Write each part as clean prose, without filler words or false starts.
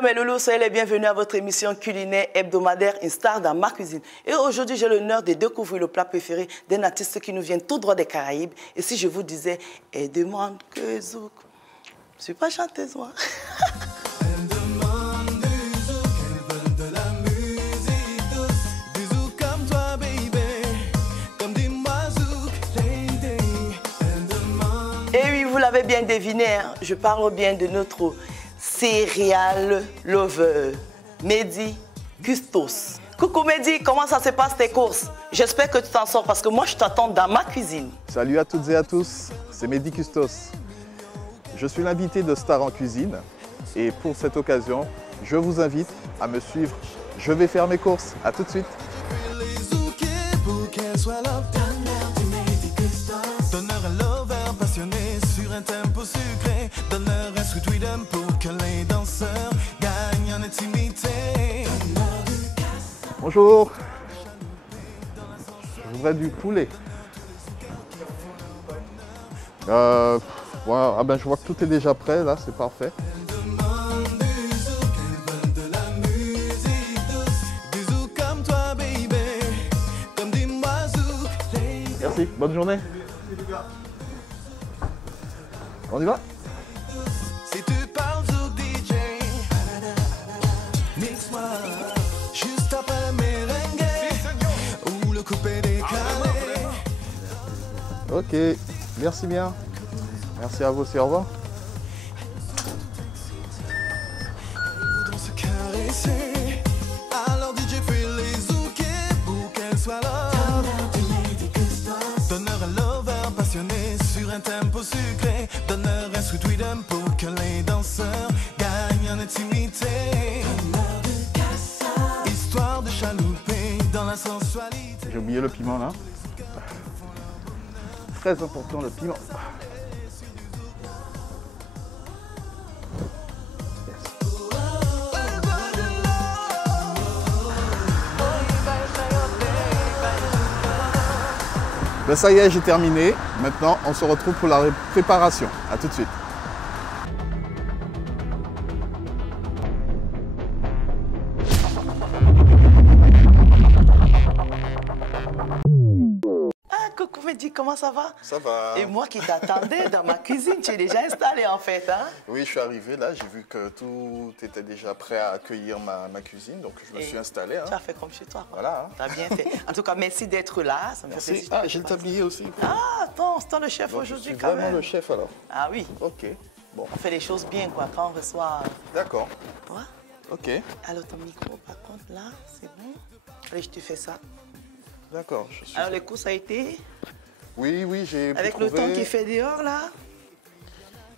Hello mes loulous, soyez les bienvenus à votre émission culinaire hebdomadaire Une star dans ma cuisine. Et aujourd'hui, j'ai l'honneur de découvrir le plat préféré d'un artiste qui nous vient tout droit des Caraïbes. Et si je vous disais, elle demande que zouk. Je ne suis pas chanteuse, moi. Et oui, vous l'avez bien deviné, hein, je parle bien de notre céréale lover, Mehdi Custos. Coucou Mehdi, comment ça se passe tes courses? J'espère que tu t'en sors parce que moi je t'attends dans ma cuisine. Salut à toutes et à tous, c'est Mehdi Custos. Je suis l'invité de Star en cuisine et pour cette occasion, je vous invite à me suivre. Je vais faire mes courses, à tout de suite. Tempo sucré, donneur un sweet rhythm pour que les danseurs gagnent en intimité. Bonjour, je voudrais du poulet. Voilà, ah ben, je vois que tout est déjà prêt, là c'est parfait. Merci, bonne journée. On y va? Si tu parles au DJ, mix-moi juste après le merengue ou le coupé décalé. Ok, merci bien. Merci à vous aussi, au revoir. Dans se caresser, alors DJ fait les zoukés pour qu'elle soit là. Donneur un lover passionné sur un tempo sucré. Donneur un sweet rhythm pour que les danseurs gagnent en intimité. Histoire de chalouper dans la sensualité. J'ai oublié le piment là. Très important le piment. Ben ça y est, j'ai terminé. Maintenant, on se retrouve pour la préparation. A tout de suite. Ah, coucou Mehdi, comment ça va? Ça va. Et moi qui t'attendais dans ma cuisine, tu es déjà installé en fait, hein? Oui, je suis arrivé là, j'ai vu que tout était déjà prêt à accueillir ma cuisine, donc je me suis installé. Hein. Tu as fait comme chez toi. Voilà. Hein. Tu as bien fait. En tout cas, merci d'être là. Ça me fait plaisir. Ah, j'ai le tablier aussi. Ah, attends, c'est toi le chef Donc, aujourd'hui je suis quand vraiment même. le chef alors. Ah oui, Ok, bon. on fait les choses bien quoi, quand on reçoit... D'accord. Toi? Ok, Alors ton micro, par contre, là, c'est bon. Allez, je te fais ça. d'accord. Je suis... Alors les courses a été... Oui, oui, j'ai Avec trouvé... le temps qu'il fait dehors, là?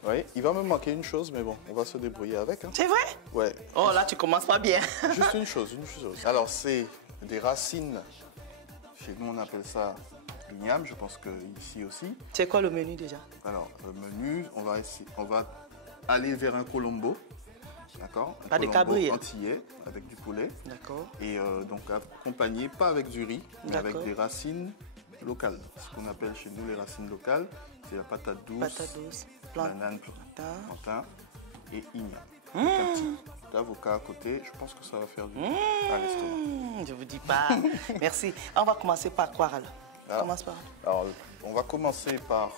Oui, il va me manquer une chose, mais bon, on va se débrouiller avec. Hein. C'est vrai? Ouais. Oh là, tu commences pas bien. Juste une chose, Alors, c'est des racines. Chez nous, on appelle ça l'igname, je pense qu'ici aussi. C'est quoi le menu déjà? Alors, le menu, on va aller vers un colombo. D'accord? Pas de colombo cabri. antillais avec du poulet. D'accord. Et donc accompagné, pas avec du riz, mais avec D'accord. des racines locales. Ce qu'on appelle chez nous les racines locales, c'est la patate douce, banane, plantain et igname. Avec un petit avocat à côté, je pense que ça va faire du bien à l'estomac. Je vous dis pas. Merci. On va commencer par quoi alors? Commence par... Alors, on va commencer par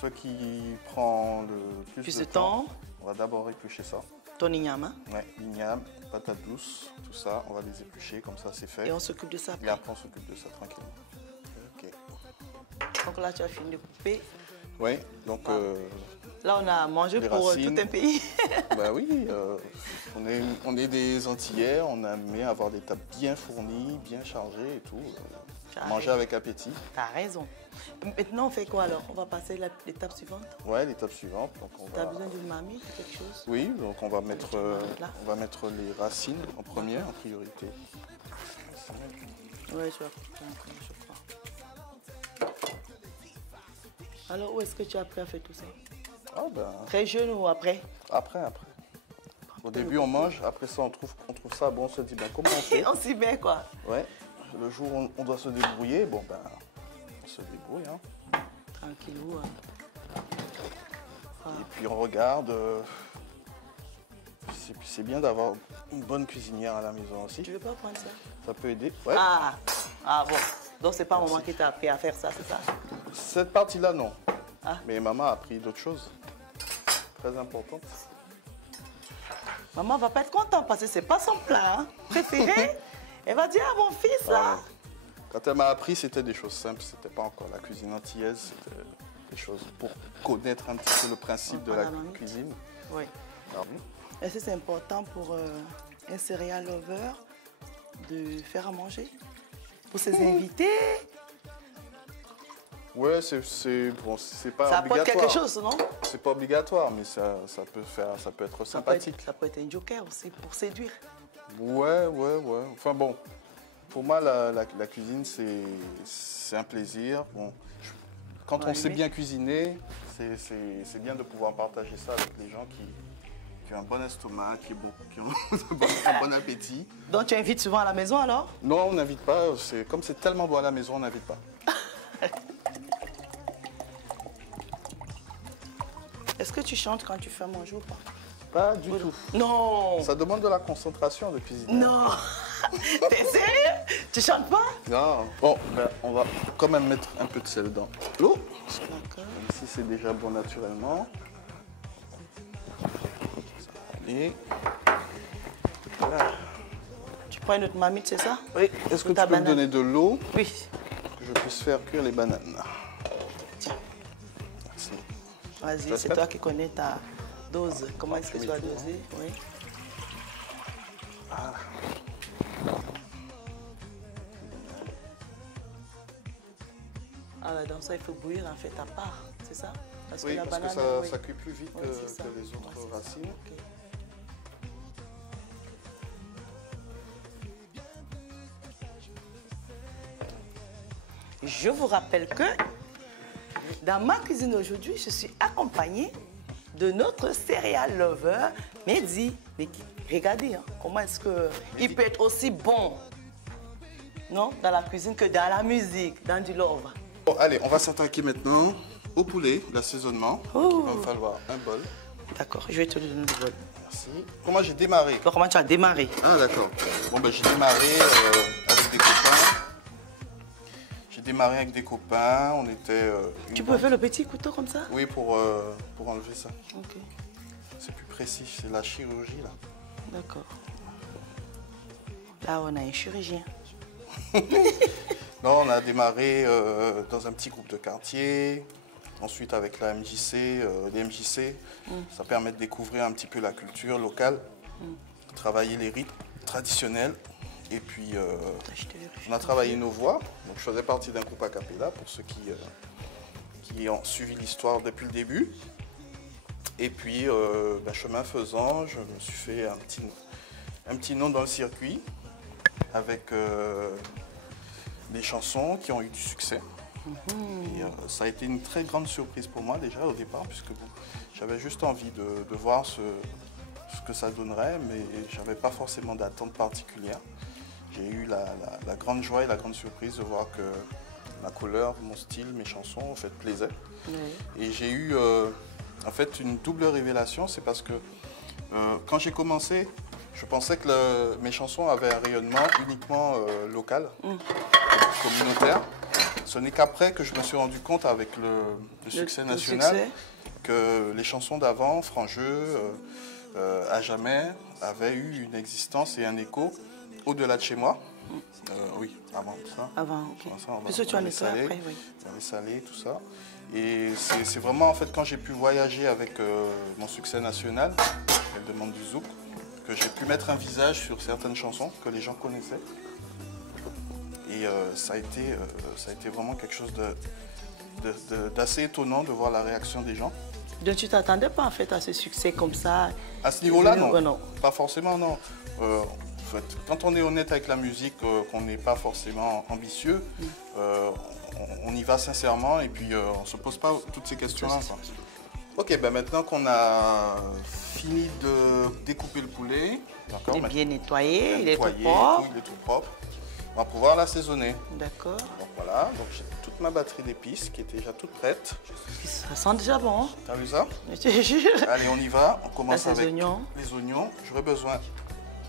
ce qui prend le plus de temps. On va d'abord éplucher ça. Ton igname, hein? Ouais, l'igname, patate douce, tout ça, on va les éplucher, comme ça c'est fait. Et on s'occupe de ça après. Et après on s'occupe de ça tranquillement. Ok. Donc là, tu as fini de couper. Oui, donc... Là, on a mangé pour racines. tout un pays. Bah oui, on est des Antillais, on aime bien avoir des tables bien fournies, bien chargées et tout. Manger avec appétit. T'as raison. Maintenant, on fait quoi alors? On va passer à l'étape suivante? Ouais, l'étape suivante. T'as besoin d'une marmite ou quelque chose? Oui, donc on va mettre les racines en première, en priorité. Oui, tu vas couper un peu, je crois. Alors, où est-ce que tu as appris à faire tout ça? Ah ben... Très jeune ou après? Après. Au début, on mange, après ça, on trouve ça bon, on se dit, ben comment on fait? On s'y met quoi? Ouais. Le jour où on doit se débrouiller, bon ben, on se débrouille. Hein. Tranquillou. Et puis on regarde Et puis c'est bien d'avoir une bonne cuisinière à la maison aussi. Tu veux pas prendre ça? Ça peut aider. Ouais. Ah bon. Donc c'est pas maman qui t'a appris à faire ça, c'est ça? Cette partie-là, non. Ah. Mais maman a appris d'autres choses. Très importantes. Maman va pas être contente parce que c'est pas son plat préféré. Elle va dire à mon fils là. Ouais. Quand elle m'a appris, c'était des choses simples. C'était pas encore la cuisine antillaise. C'était des choses pour connaître un petit peu le principe de la cuisine. Oui. Est-ce que c'est important pour un serial lover de faire à manger pour ses invités? Ouais, c'est bon, c'est pas ça obligatoire. apporte quelque chose, non? C'est pas obligatoire, mais ça peut être sympathique. Ça peut être un joker aussi pour séduire. Ouais. Enfin bon, pour moi, la cuisine, c'est un plaisir. Bon, quand on sait bien cuisiner, c'est bien de pouvoir partager ça avec les gens qui ont un bon estomac, qui ont un bon appétit. Donc tu invites souvent à la maison alors? Non, on n'invite pas. Comme c'est tellement bon à la maison, on n'invite pas. Est-ce que tu chantes quand tu fais manger ou pas? Pas du tout. Non. Ça demande de la concentration de cuisiner. Non. T'es sérieux? Tu chantes pas? Non. Bon, ben, on va quand même mettre un peu de sel dans l'eau. D'accord. Ici, c'est déjà bon naturellement. Allez. Voilà. Tu prends une autre marmite, c'est ça? Oui. Est-ce que tu peux me donner de l'eau? Oui. Pour que je puisse faire cuire les bananes. Tiens. Merci. Vas-y, c'est toi qui connais ta dose. Comment est-ce que tu vas doser? Oui. Voilà. Ah là, dans ça, il faut bouillir en fait à part, c'est ça? Parce que ça cuit plus vite que les autres racines. Okay. Je vous rappelle que dans ma cuisine aujourd'hui, je suis accompagnée de notre serial lover, Mehdi. Regardez comment est-ce qu'il peut être aussi bon, non, dans la cuisine que dans la musique, dans du love. Bon, allez, on va s'attaquer maintenant au poulet, l'assaisonnement. Oh. Il va me falloir un bol. D'accord, je vais te donner le bol. Merci. Comment j'ai démarré? Donc, comment tu as démarré? Ah, d'accord. Bon, ben, j'ai démarré avec des copains. J'ai démarré avec des copains. On était. Tu peux faire le petit couteau comme ça? Oui, pour enlever ça. Ok. C'est plus précis, c'est la chirurgie là. D'accord. Là, on a un chirurgien. Non, on a démarré dans un petit groupe de quartier. Ensuite, avec la MJC, les MJC, ça permet de découvrir un petit peu la culture locale, travailler les rythmes traditionnels. Et puis, on a travaillé nos voix. Donc, je faisais partie d'un groupe a cappella pour ceux qui ont suivi l'histoire depuis le début. Et puis, chemin faisant, je me suis fait un petit nom dans le circuit avec des chansons qui ont eu du succès. Et ça a été une très grande surprise pour moi déjà au départ, puisque j'avais juste envie de voir ce que ça donnerait, mais je n'avais pas forcément d'attente particulière. J'ai eu la grande joie et la grande surprise de voir que ma couleur, mon style, mes chansons en fait plaisaient. Oui. Et j'ai eu en fait une double révélation, c'est parce que quand j'ai commencé, je pensais que mes chansons avaient un rayonnement uniquement local, communautaire. Ce n'est qu'après que je me suis rendu compte avec le succès national que les chansons d'avant, Franc-Jeu, À jamais, avaient eu une existence et un écho au-delà de chez moi. Oui, avant ça. Avant, ok. Puisque tu en es après, oui. J'avais salé, tout ça. Et c'est vraiment en fait quand j'ai pu voyager avec mon succès national, Elle demande du zouk, que j'ai pu mettre un visage sur certaines chansons que les gens connaissaient. Et ça a été vraiment quelque chose d'assez étonnant de voir la réaction des gens. Donc tu ne t'attendais pas en fait à ce succès comme ça? À ce niveau-là, non. Pas forcément, non. En fait, quand on est honnête avec la musique, qu'on n'est pas forcément ambitieux, on y va sincèrement et puis on ne se pose pas toutes ces questions-là. Ok, ben maintenant qu'on a fini de découper le poulet, il est bien nettoyé, il est tout propre. Il est tout propre. On va pouvoir l'assaisonner. D'accord. Donc voilà, donc j'ai toute ma batterie d'épices qui est déjà toute prête. Ça sent déjà bon. Hein? T'as vu ça? Je te jure. Allez, on y va. On commence avec les oignons. Les oignons. J'aurais besoin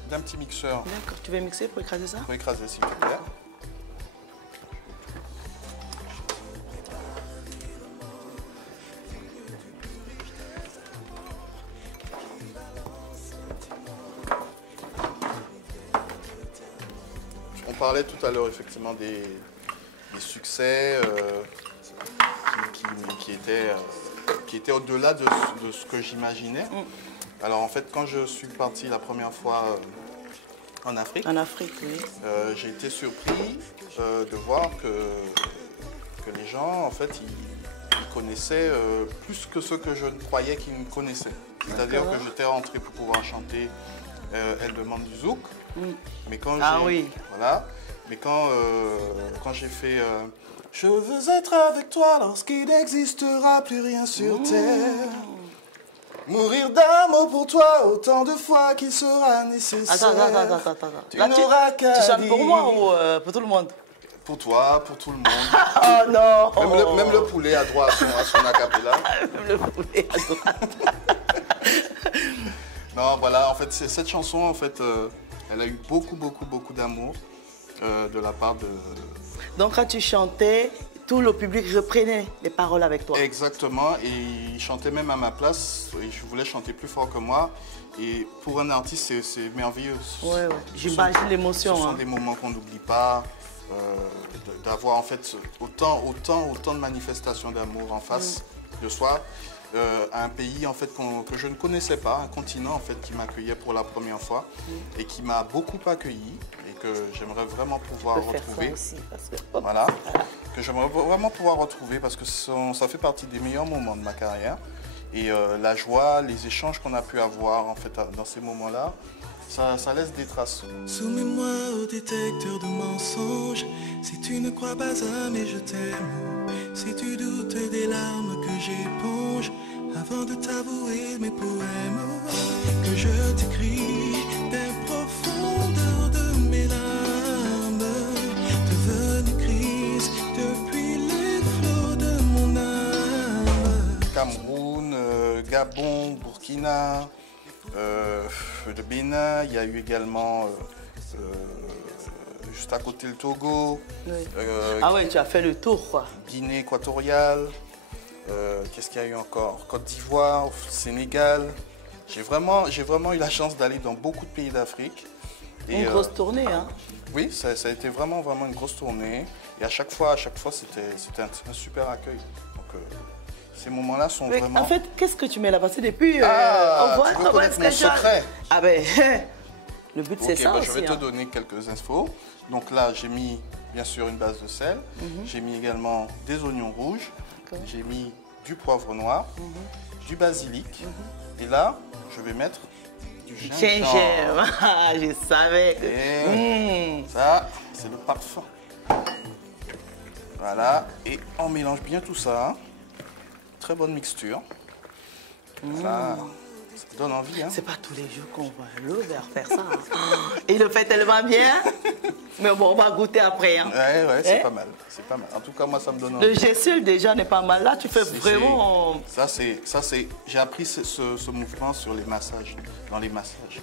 d'un petit mixeur. D'accord. Tu veux mixer pour écraser ça? Pour écraser, s'il te plaît. On parlait tout à l'heure effectivement des succès qui étaient au-delà de ce que j'imaginais. Alors en fait, quand je suis parti la première fois en Afrique, Oui. J'ai été surpris de voir que les gens, en fait, ils connaissaient plus que ce que je ne croyais qu'ils me connaissaient. C'est-à-dire que j'étais rentré pour pouvoir chanter Elle demande du zouk. Mais quand voilà. Mais quand j'ai fait Je veux être avec toi lorsqu'il n'existera plus rien sur terre. Mourir d'amour pour toi autant de fois qu'il sera nécessaire. Attends. Tu n'auras qu'à Tu chantes dire. pour moi ou pour tout le monde? Pour toi, pour tout le monde. Oh non. Même le poulet a droit à son acapella. Même le poulet à droite. Non, voilà, en fait, cette chanson, en fait, elle a eu beaucoup d'amour de la part de... Donc quand tu chantais, tout le public reprenait les paroles avec toi. Exactement, et il chantait même à ma place, et je voulais chanter plus fort que moi. Et pour un artiste, c'est merveilleux. Ouais. J'imagine l'émotion. Ce sont des moments qu'on n'oublie pas, d'avoir en fait autant de manifestations d'amour en face de soi. Un pays en fait que je ne connaissais pas, un continent en fait qui m'accueillait pour la première fois et qui m'a beaucoup accueilli et que j'aimerais vraiment pouvoir retrouver. Voilà, que j'aimerais vraiment pouvoir retrouver parce que ça fait partie des meilleurs moments de ma carrière et la joie, les échanges qu'on a pu avoir en fait dans ces moments-là, ça laisse des traces. Soumets-moi au détecteur de mensonges. Si tu ne crois pas à mais je t'aime. Si tu doutes des larmes que j'éponge avant de t'avouer mes poèmes que je t'écris des profondeurs de mes larmes, devenue crise depuis les flots de mon âme. Cameroun, Gabon, Burkina, le Bénin, il y a eu également juste à côté le Togo. Oui. Ah ouais, tu as fait le tour quoi. Guinée équatoriale, qu'est-ce qu'il y a eu encore? Côte d'Ivoire, Sénégal. J'ai vraiment eu la chance d'aller dans beaucoup de pays d'Afrique. Une grosse tournée, hein? Oui, ça a été vraiment une grosse tournée. Et à chaque fois, c'était un super accueil. Donc, ces moments-là sont vraiment... En fait, qu'est-ce que tu mets là-bas? C'est depuis... tu veux connaître mon secret? Ah ben, le but c'est ça aussi. Je vais te donner quelques infos. Donc là, j'ai mis bien sûr une base de sel. J'ai mis également des oignons rouges. J'ai mis du poivre noir, du basilic. Et là, je vais mettre du gingembre. Ah, je savais. Et ça, c'est le parfum. Voilà. Et on mélange bien tout ça. Très bonne mixture. Ça donne envie. Hein. C'est pas tous les jours qu'on voit l'Auvert faire ça. Hein. Il le fait tellement bien. Mais bon, on va goûter après. Hein. Ouais, c'est pas mal. C'est pas mal. En tout cas, moi, ça me donne envie. Le gessul déjà n'est pas mal. Là, tu fais vraiment... Ça, c'est... J'ai appris ce mouvement sur les massages. Dans les massages.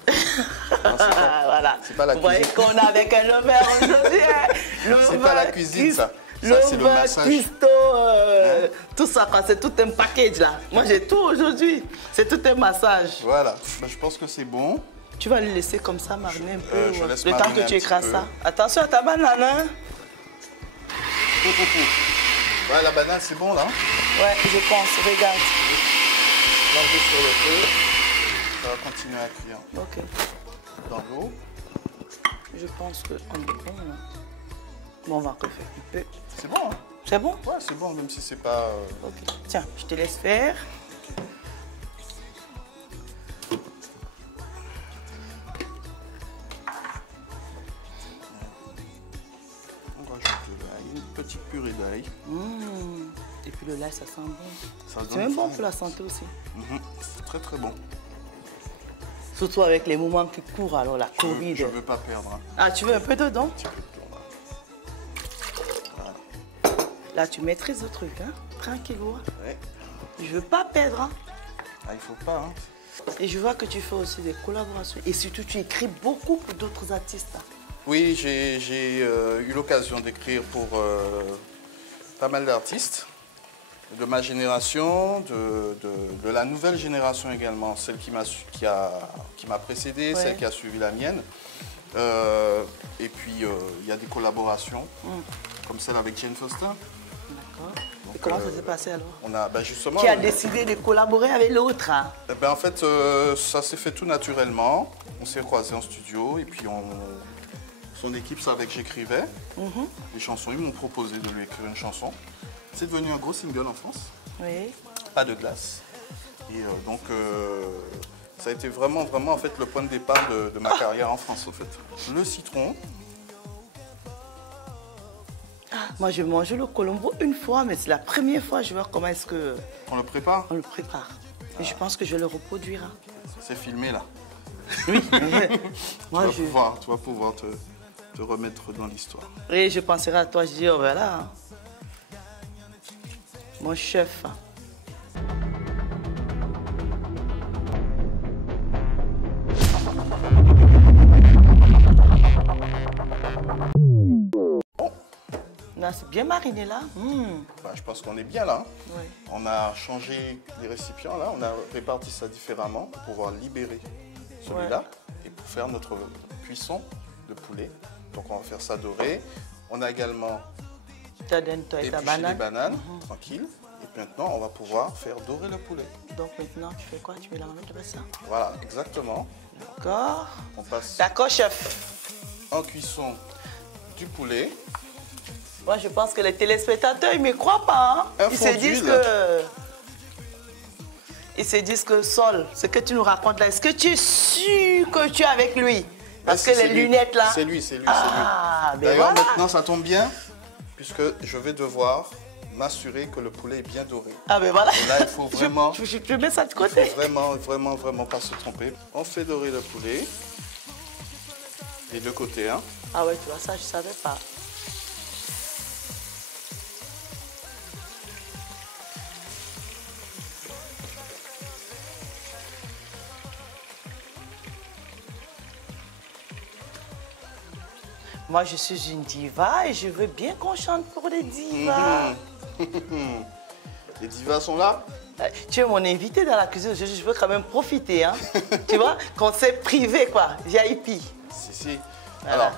Voilà. C'est pas la cuisine. Vous voyez qu'on est avec un Auvert aujourd'hui. C'est pas la cuisine, ça. Ça, c'est le massage. Cuisto, tout ça, c'est tout un package là. Moi, j'ai tout aujourd'hui. C'est tout un massage. Voilà. Ben, je pense que c'est bon. Tu vas le laisser comme ça mariner un peu. Je laisse le temps que tu écrases ça. Attention à ta banane. Hein? Ouais, la banane, c'est bon là. Ouais, je pense. Regarde. L'enlever sur le feu. Ça va continuer à cuire. Ok. Dans l'eau. Je pense qu'on est bon là. Bon, on va refaire un peu. C'est bon, hein? C'est bon? Ouais, c'est bon, même si c'est pas... Ok. Tiens, je te laisse faire. On rajoute de l'ail, une petite purée d'ail. Et puis le lait, ça sent bon. C'est même bon pour la santé aussi. C'est très très bon. Surtout avec les moments qui courent, alors la Covid. Je veux pas perdre. Hein. Ah, tu veux un peu dedans? Un petit peu dedans, là. Là, tu maîtrises le truc, hein? Tranquillement. Ouais. Je veux pas perdre, hein? Ah, il faut pas, hein. Et je vois que tu fais aussi des collaborations. Et surtout, tu écris beaucoup pour d'autres artistes. Hein. Oui, j'ai eu l'occasion d'écrire pour pas mal d'artistes de ma génération, de la nouvelle génération également, celle qui m'a précédée, celle qui a suivi la mienne. Et puis, il y a des collaborations, comme celle avec Jane Foster. D'accord. Et comment ça s'est passé alors? On a, justement, qui a décidé de collaborer avec l'autre, hein? En fait, ça s'est fait tout naturellement. On s'est croisés en studio et puis son équipe savait que j'écrivais des chansons. Ils m'ont proposé de lui écrire une chanson. C'est devenu un gros single en France. Oui. Pas de glace. Et donc, ça a été vraiment, vraiment en fait, le point de départ de ma carrière en France. En fait. Le citron. Moi, j'ai mangé le colombo une fois, mais c'est la première fois que je vois comment est-ce que... On le prépare? On le prépare. Et je pense que je vais le reproduire. Hein. C'est filmé là. Oui. Moi, tu vas pouvoir te remettre dans l'histoire. Et je penserai à toi, je dis, oh voilà. Hein. Mon chef. Là, c'est bien mariné là. Je pense qu'on est bien là. Oui. On a changé les récipients là, on a réparti ça différemment pour pouvoir libérer celui-là et pour faire notre cuisson de poulet. Donc on va faire ça doré. On a également épluché les bananes, tranquille. Et puis maintenant on va pouvoir faire dorer le poulet. Donc maintenant tu fais quoi? Tu mets la mettre de ça? Voilà, exactement. D'accord. On passe. D'accord, chef. En cuisson du poulet. Moi, je pense que les téléspectateurs, ils ne me croient pas. Hein. Ils se disent que Sol, ce que tu nous racontes là, est-ce que tu es sûr que tu es avec lui? Parce que les lunettes là... C'est lui, c'est lui. D'ailleurs, maintenant, ça tombe bien, puisque je vais devoir m'assurer que le poulet est bien doré. Ah, ben voilà. Et là, il faut vraiment... Je mets ça de côté. Il faut vraiment pas se tromper. On fait dorer le poulet. Les deux côtés, hein. Ah ouais, tu vois, ça, je ne savais pas. Moi, je suis une diva et je veux bien qu'on chante pour les divas. Les divas sont là? Tu es mon invité dans la cuisine, je veux quand même profiter, hein. Tu vois, conseil privé, quoi, VIP. Si. Voilà. Alors,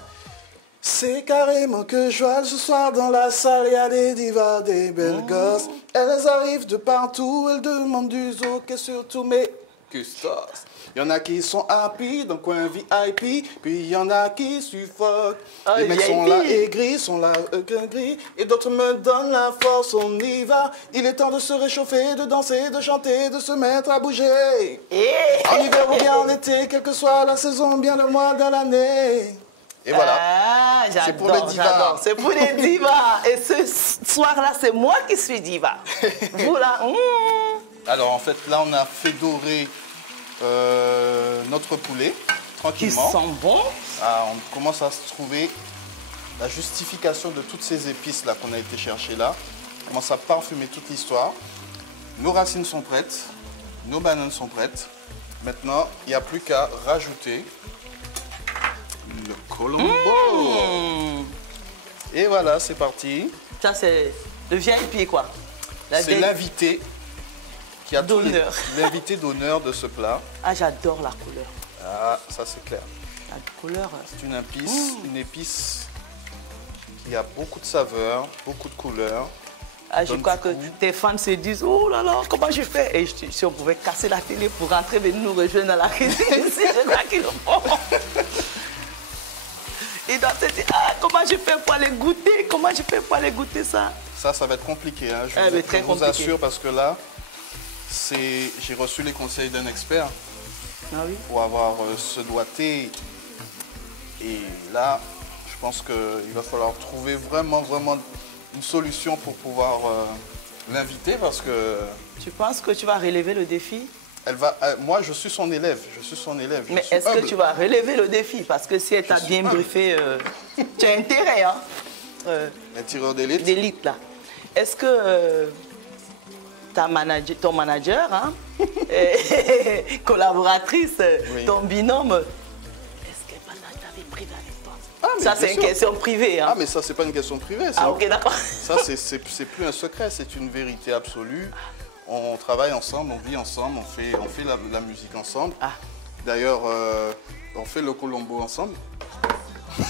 c'est carrément que je vois ce soir dans la salle, il y a des divas, des belles gosses. Elles arrivent de partout, elles demandent du zouk et surtout mes custos. Il y en a qui sont happy, dans le coin VIP, puis il y en a qui suffoquent. Les mecs sont là aigris, sont là gris, et d'autres me donnent la force, on y va. Il est temps de se réchauffer, de danser, de chanter, de se mettre à bouger. En hiver ou bien en été, quelle que soit la saison, bien le mois de l'année. Et voilà. Ah, c'est pour les divas. C'est pour les divas. Et ce soir-là, c'est moi qui suis diva. Vous là. Alors en fait, là, on a fait dorer notre poulet tranquillement. Qui sent bon. On commence à se trouver la justification de toutes ces épices là qu'on a été chercher là. On commence à parfumer toute l'histoire. Nos racines sont prêtes, nos bananes sont prêtes. Maintenant, il n'y a plus qu'à rajouter le colombo. Et voilà, c'est parti. Ça, c'est le VIP, quoi. C'est l'invité qui a l'invité d'honneur de ce plat. Ah, j'adore la couleur. Ah, ça c'est clair. La couleur. C'est une épice qui a beaucoup de saveur, beaucoup de couleur. Ah, je crois que tes fans se disent, oh là là, comment je fais? Et si on pouvait casser la télé pour rentrer, venir nous rejoindre dans la cuisine, je crois qu'ils le font. Ils doivent se dire, ah, comment je fais pour aller goûter? Comment je fais pour aller goûter ça? Ça va être compliqué. Hein. Je vous assure, parce que là, j'ai reçu les conseils d'un expert pour avoir ce doigté. Et là, je pense qu'il va falloir trouver vraiment une solution pour pouvoir l'inviter parce que... Tu penses que tu vas relever le défi? Moi, je suis son élève. Mais est-ce que tu vas relever le défi? Parce que si elle t'a bien briefé, tu as intérêt, hein? Un tireur d'élite. D'élite, là. est-ce que ton manager, hein, collaboratrice, oui, ton binôme, est-ce que Patata t'avait privé avec toi? Ça, c'est une question privée. Hein. Ah, mais ça, c'est pas une question privée. Ah, ok, d'accord. Ça, c'est plus un secret, c'est une vérité absolue. On travaille ensemble, on vit ensemble, on fait la musique ensemble. Ah. D'ailleurs, on fait le Colombo ensemble.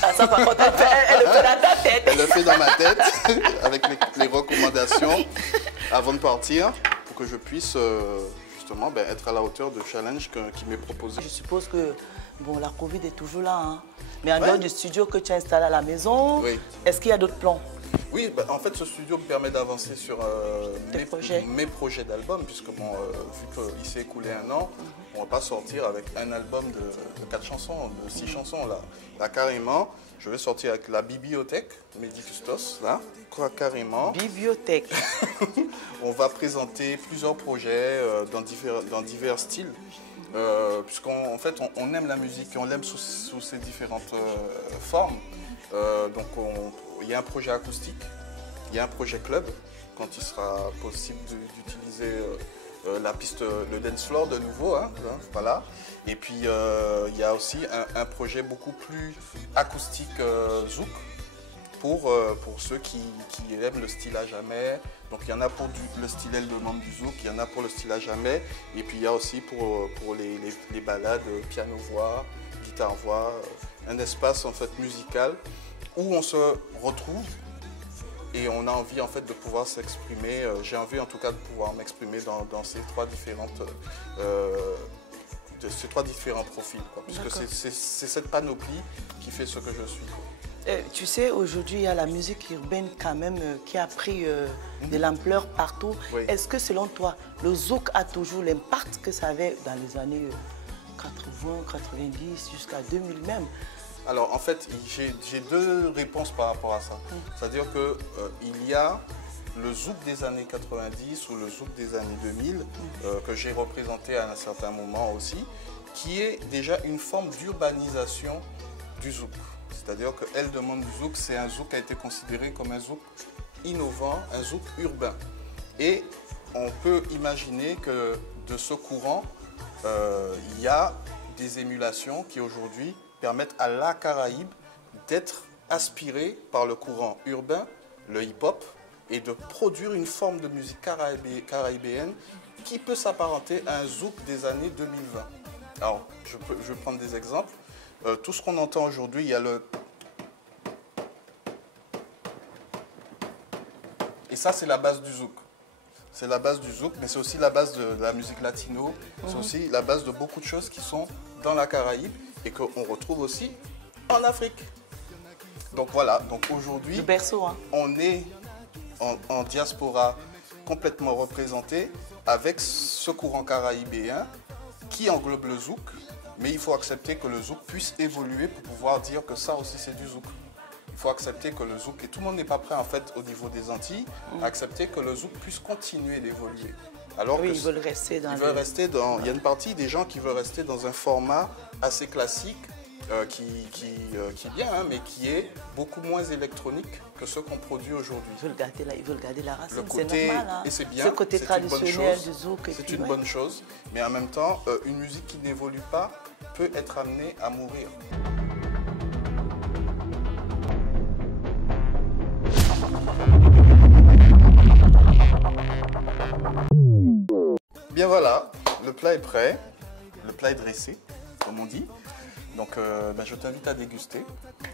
Ah, ça, par contre, elle le fait dans ta tête. Elle le fait dans ma tête, avec les recommandations, avant de partir, pour que je puisse justement être à la hauteur du challenge qui m'est proposé. Je suppose que bon, la Covid est toujours là, hein. Mais en dehors du studio que tu as installé à la maison, oui, est-ce qu'il y a d'autres plans? Oui, en fait, ce studio me permet d'avancer sur mes projets d'album, puisque bon, vu qu'il s'est écoulé un an, on ne va pas sortir avec un album de 4 chansons, de 6 chansons. Là, carrément, je vais sortir avec la bibliothèque, Mehdi Custos, là, carrément. Bibliothèque. On va présenter plusieurs projets dans divers styles. Puisqu'en fait, on aime la musique et on l'aime sous ses différentes formes. Donc, il y a un projet acoustique, il y a un projet club, quand il sera possible d'utiliser la piste, le dance floor de nouveau, hein, voilà. Et puis, il y a aussi un projet beaucoup plus acoustique zouk, pour ceux qui aiment le style à jamais. Donc il y en a pour le style de membre du zouk, il y en a pour le style à jamais. Et puis il y a aussi pour les balades piano-voix, guitare-voix, un espace en fait musical où on se retrouve et on a envie en fait de pouvoir s'exprimer. J'ai envie en tout cas de pouvoir m'exprimer dans ces trois différents profils, quoi, puisque c'est cette panoplie qui fait ce que je suis, quoi. Tu sais, aujourd'hui, il y a la musique urbaine quand même qui a pris de l'ampleur partout. Oui. Est-ce que selon toi, le zouk a toujours l'impact que ça avait dans les années 80, 90, jusqu'à 2000 même? Alors en fait, j'ai deux réponses par rapport à ça. C'est-à-dire qu'il y a le zouk des années 90 ou le zouk des années 2000, que j'ai représenté à un certain moment aussi, qui est déjà une forme d'urbanisation du zouk. C'est-à-dire que Elle demande du zouk, c'est un zouk qui a été considéré comme un zouk innovant, un zouk urbain. Et on peut imaginer que de ce courant, il y a des émulations qui aujourd'hui permettent à la Caraïbe d'être aspirée par le courant urbain, le hip-hop, et de produire une forme de musique caraïbéenne qui peut s'apparenter à un zouk des années 2020. Alors, je vais prendre des exemples. Tout ce qu'on entend aujourd'hui, il y a le... Et ça, c'est la base du zouk. C'est la base du zouk, mais c'est aussi la base de la musique latino. C'est aussi la base de beaucoup de choses qui sont dans la Caraïbe et qu'on retrouve aussi en Afrique. Donc voilà, donc aujourd'hui, le berceau, hein. On est en diaspora complètement représenté avec ce courant caraïbéen qui englobe le zouk. Mais il faut accepter que le zouk puisse évoluer pour pouvoir dire que ça aussi c'est du zouk. Il faut accepter que le zouk, et tout le monde n'est pas prêt en fait au niveau des Antilles, à accepter que le zouk puisse continuer d'évoluer. Alors oui, ils veulent rester dans... Il y a une partie des gens qui veulent rester dans un format assez classique, qui est bien, hein, mais qui est beaucoup moins électronique que ce qu'on produit aujourd'hui. Ils veulent garder la racine, c'est normal. Hein. Et c'est bien, ce côté traditionnel du zouk. C'est une bonne chose, mais en même temps, une musique qui n'évolue pas peut être amenée à mourir. Bien voilà, le plat est prêt, le plat est dressé, comme on dit. Donc je t'invite à déguster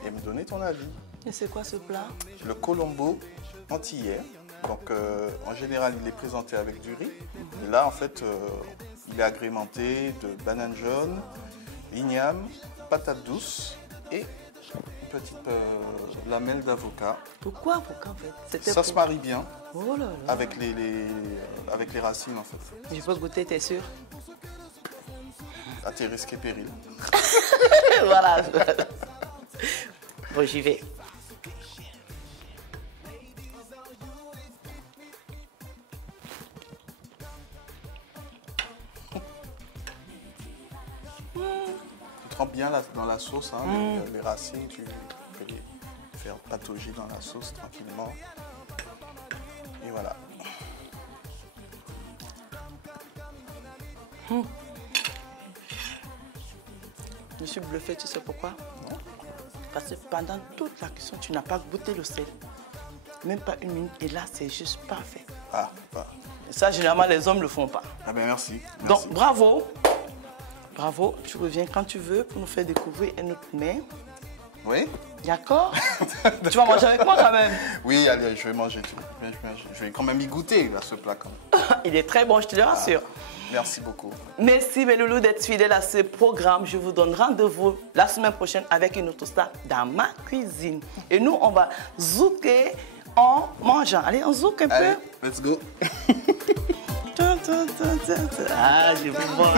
et me donner ton avis. Et c'est quoi ce plat? Le colombo antillais. Donc en général, il est présenté avec du riz. Et là, en fait, il est agrémenté de banane jaune, igname, patate douce et une petite lamelle d'avocat. Pourquoi avocat en fait? Ça se marie bien là. avec les racines en fait. Je peux goûter, t'es sûr? À tes risques et périls. Voilà. Bon, j'y vais. Tu trempes bien dans la sauce, hein, les racines, tu peux les faire patauger dans la sauce tranquillement. Et voilà. Je suis bluffée, tu sais pourquoi? Non. Parce que pendant toute la cuisson, tu n'as pas goûté le sel. Même pas une minute. Et là, c'est juste parfait. Ah. Et ça, généralement, les hommes ne le font pas. Ah ben merci. Donc, bravo. Bravo. Tu reviens quand tu veux pour nous faire découvrir un autre mets. Oui. D'accord. Tu vas manger avec moi quand même. Oui, allez, je vais manger. Je vais quand même y goûter à ce plat. Quand même. Il est très bon, je te le rassure. Merci beaucoup. Merci mes loulous d'être fidèles à ce programme. Je vous donne rendez-vous la semaine prochaine avec une autre star dans ma cuisine. Et nous, on va zouker en mangeant. Allez, on zouk un Allez, peu. let's go. Ah, je vous vois.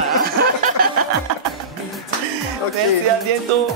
Ok. Merci, à bientôt.